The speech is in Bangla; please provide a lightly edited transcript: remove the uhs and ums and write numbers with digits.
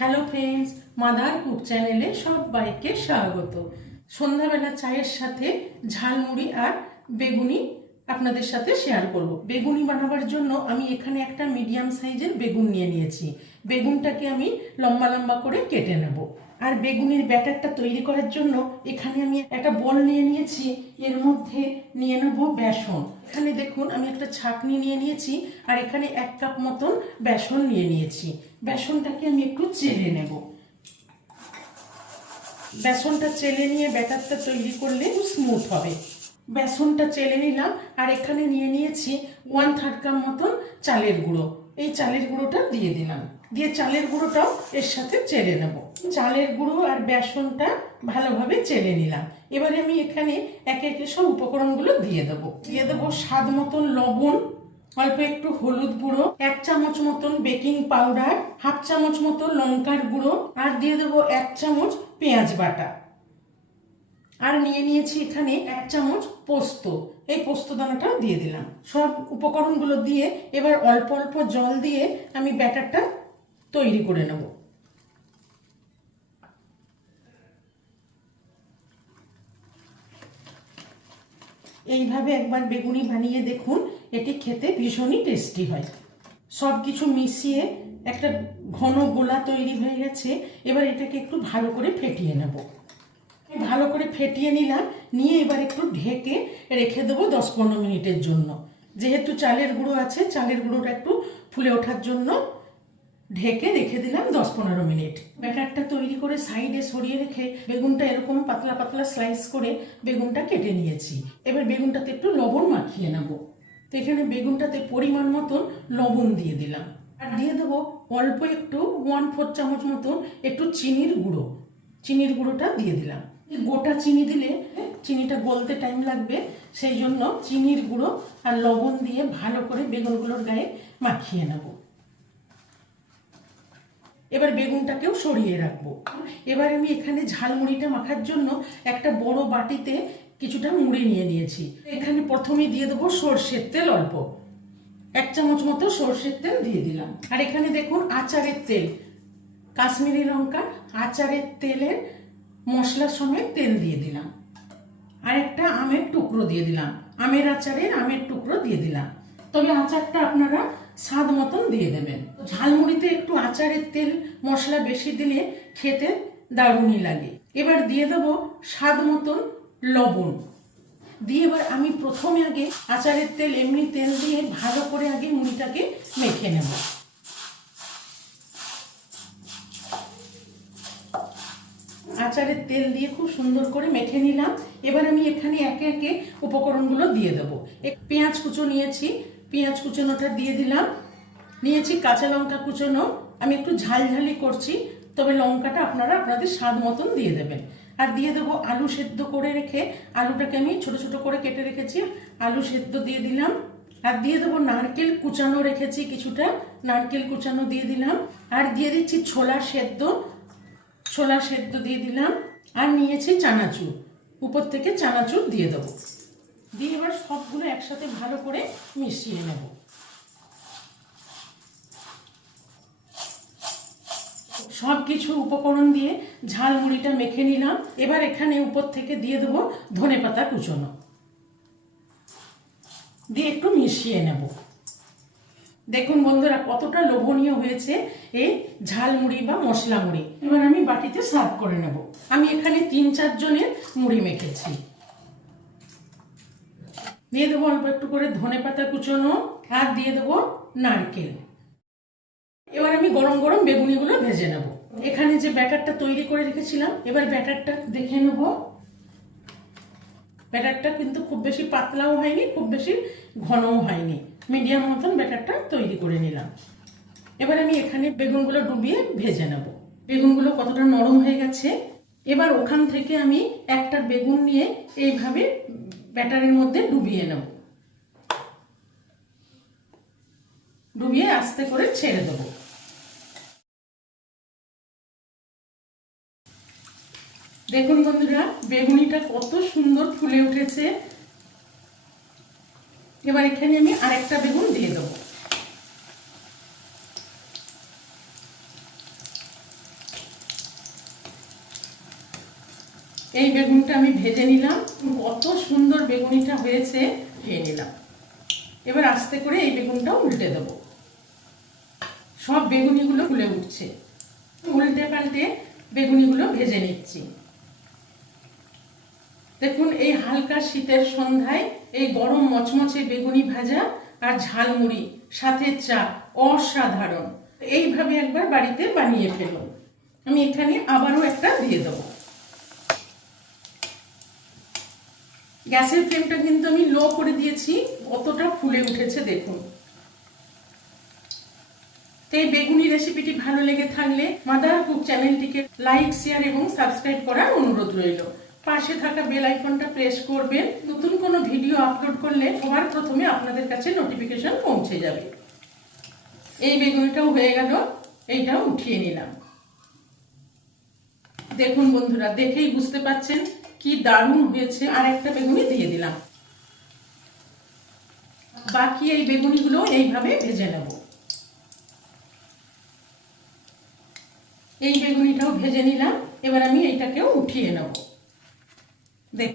হ্যালো ফ্রেন্ডস, মাদার কুক চ্যানেলে সবাইকে স্বাগত। সন্ধ্যাবেলা চায়ের সাথে ঝালমুড়ি আর বেগুনি আপনাদের সাথে শেয়ার করব। বেগুনি বানাবার জন্য আমি এখানে একটা মিডিয়াম সাইজের বেগুন নিয়ে নিয়েছি। বেগুনটাকে আমি লম্বা লম্বা করে কেটে নেব। আর বেগুনের ব্যাটারটা তৈরি করার জন্য এখানে আমি একটা বোল নিয়ে নিয়েছি। এর মধ্যে নিয়ে নেব বেসন। এখানে দেখুন আমি একটা ছাঁকনি নিয়ে নিয়েছি আর এখানে 1 কাপ মতন বেসন নিয়ে নিয়েছি। বেসনটাকে আমি একটু চেলে নেব। বেসনটা চেলে নিয়ে ব্যাটারটা তৈরি করলে স্মুথ হবে। বেসনটা চেলে নিলাম আর এখানে নিয়ে নিয়েছি 1/3 কাপ মতন চালের গুঁড়ো। এই চালের গুঁড়োটা দিয়ে দিলাম, দিয়ে চালের গুঁড়োটাও এর সাথে চেলে নেব। চালের গুঁড়ো আর বেসনটা ভালোভাবে চেলে নিলাম। এবারে আমি এখানে একে একে সব উপকরণগুলো দিয়ে দেবো স্বাদ মতন লবণ, অল্প একটু হলুদ গুঁড়ো, 1 চামচ মতন বেকিং পাউডার, 1/2 চামচ মতো লঙ্কার গুঁড়ো, আর দিয়ে দেবো 1 চামচ পেঁয়াজ বাটা। আর নিয়ে নিয়েছি এখানে 1 চামচ পোস্ত। এই পোস্ত দানাটা দিয়ে দিলাম। সব উপকরণগুলো দিয়ে এবার অল্প অল্প জল দিয়ে আমি ব্যাটারটা তৈরি করে নেব। এইভাবে একবার বেগুনি বানিয়ে দেখুন, এটি খেতে ভীষণই টেস্টি হয়। সব কিছু মিশিয়ে একটা ঘন গোলা তৈরি হয়ে গেছে। এবার এটাকে একটু ভালো করে ফেটিয়ে নেব। ভালো করে ফেটিয়ে নিলাম, নিয়ে এবার একটু ঢেকে রেখে দেবো 10-15 মিনিটের জন্য। যেহেতু চালের গুঁড়ো আছে, চালের গুঁড়োটা একটু ফুলে ওঠার জন্য ঢেকে রেখে দিলাম 10-15 মিনিট। ব্যাটারটা তৈরি করে সাইডে সরিয়ে রেখে বেগুনটা এরকম পাতলা পাতলা স্লাইস করে বেগুনটা কেটে নিয়েছি। এবার বেগুনটাতে একটু লবণ মাখিয়ে নেব। তো এখানে বেগুনটাতে পরিমাণ মতন লবণ দিয়ে দিলাম, আর দিয়ে দেবো অল্প একটু 1/4 চামচ মতন একটু চিনির গুঁড়ো। চিনির গুঁড়োটা দিয়ে দিলাম। গোটা চিনি দিলে চিনিটা গলতে টাইম লাগবে, সেই জন্য চিনির গুঁড়ো আর লবণ দিয়ে ভালো করে বেগুনগুলোর গায়ে মাখিয়ে নেব। এবার বেগুনটাকেও সরিয়ে রাখবো। এবার আমি এখানে ঝালমুড়িটা মাখার জন্য একটা বড় বাটিতে কিছুটা মুড়ি নিয়ে নিয়েছি। এখানে প্রথমে দিয়ে দেবো সর্ষের তেল, অল্প 1 চামচ মতো সর্ষের তেল দিয়ে দিলাম। আর এখানে দেখুন আচারের তেল, কাশ্মীরি লঙ্কা আচারের তেলের মশলা সমেত তেল দিয়ে দিলাম। আর একটা আমের টুকরো দিয়ে দিলাম, আমের আচারের আমের টুকরো দিয়ে দিলাম। তবে আচারটা আপনারা স্বাদ মতন দিয়ে দেবেন। ঝালমুড়িতে একটু আচারের তেল মশলা বেশি দিলে খেতে দারুণই লাগে। এবার দিয়ে দেবো স্বাদ মতন লবণ। দিয়ে এবার আমি প্রথমে আগে আচারের তেল এমনি তেল দিয়ে ভালো করে আগে মুড়িটাকে মেখে নেব। আচারের তেল দিয়ে খুব সুন্দর করে মেখে নিলাম। এবার আমি এখানে একে একে উপকরণগুলো দিয়ে দেবো। পেঁয়াজ কুচো নিয়েছি, পেঁয়াজ কুচোনোটা দিয়ে দিলাম। নিয়েছি কাঁচা লঙ্কা কুচোনো, আমি একটু ঝালঝালি করছি, তবে লঙ্কাটা আপনারা আপনাদের স্বাদ মতন দিয়ে দেবেন। আর দিয়ে দেবো আলু সেদ্ধ করে রেখে, আলুটাকে আমি ছোট ছোট করে কেটে রেখেছি, আলু সেদ্ধ দিয়ে দিলাম। আর দিয়ে দেবো নারকেল কুচানো রেখেছি কিছুটা, নারকেল কুচানো দিয়ে দিলাম। আর দিয়ে দিচ্ছি ছোলা সেদ্ধ, ছোলা সেদ্ধ দিয়ে দিলাম। আর নিয়েছি চানাচুর, উপর থেকে চানাচুর দিয়ে দেবো। দিয়ে এবার সবগুলো একসাথে ভালো করে মিশিয়ে নেব। সব কিছু উপকরণ দিয়ে ঝালমুড়িটা মেখে নিলাম। এবার এখানে উপর থেকে দিয়ে দেবো ধনেপাতা কুচোনো, দিয়ে একটু মিশিয়ে নেব। দেখুন বন্ধুরা কতটা লোভনীয় হয়েছে এই ঝালমুড়ি বা মশলা মুড়ি। এবার আমি বাটিতে সার্ভ করে নেব। আমি এখানে 3-4 জনের মুড়ি মেখেছি। দিয়ে দেবো অল্প একটু করে ধনেপাতা কুচোনো, আর দিয়ে দেবো নারকেল। এবার আমি গরম গরম বেগুনিগুলো ভেজে নেব। এখানে যে ব্যাটারটা তৈরি করে রেখেছিলাম, এবার ব্যাটারটা দেখে নেব। ব্যাটারটা কিন্তু খুব বেশি পাতলাও হয়নি, খুব বেশি ঘনও হয়নি, মিডিয়াম মতন ব্যাটারটা তৈরি করে নিলাম। এবার আমি এখানে বেগুনগুলো ডুবিয়ে ভেজে নেব। বেগুনগুলো কতটা নরম হয়ে গেছে। এবার ওখান থেকে আমি একটা বেগুন নিয়ে এইভাবে ব্যাটারের মধ্যে ডুবিয়ে নেব, ডুবিয়ে আস্তে করে ছেড়ে দেবো। দেখুন বন্ধুরা বেগুনিটা কত সুন্দর ফুলে উঠেছে। এবার এখানে আমি আরেকটা বেগুন দিয়ে দেবো। আমি ভেজে নিলাম, কত সুন্দর বেগুনিটা হয়েছে, খেয়ে নিলাম। এবার আস্তে করে এই বেগুনটাও উল্টে দেব। সব বেগুনিগুলো ফুলে উঠছে, উল্টে পাল্টে বেগুনিগুলো ভেজে নিচ্ছি। দেখুন এই হালকা শীতের সন্ধ্যায় এই গরম মচমচে বেগুনি ভাজা আর ঝালমুড়ি সাথে চা অসাধারণ। এইভাবে একবার বাড়িতে বানিয়ে ফেলুন। আমি এখানে আবারও একটা দিয়ে দেবো। গ্যাসের ফ্লেমটা কিন্তু আমি লো করে দিয়েছি, কতটা ফুলে উঠেছে দেখুন। এই বেগুনি রেসিপিটি ভালো লেগে থাকলে মাদার কুক চ্যানেলটিকে লাইক, শেয়ার এবং সাবস্ক্রাইব করার অনুরোধ রইল। পাশে থাকা বেল আইকনটা প্রেস করবেন, নতুন কোনো ভিডিও আপলোড করলে সবার প্রথমে আপনাদের কাছে নোটিফিকেশন পৌঁছে যাবে। এই বেগুনিটাও হয়ে গেল, এইটাও উঠিয়ে নিলাম। দেখুন বন্ধুরা, দেখেই বুঝতে পাচ্ছেন কি দারুণ হয়েছে। আর একটা বেগুনি দিয়ে দিলাম। বাকি এই বেগুনিগুলো এইভাবে ভেজে নেব। এই বেগুনিটাও ভেজে নিলাম, এবার আমি এইটাকেও উঠিয়ে নেব। দেখ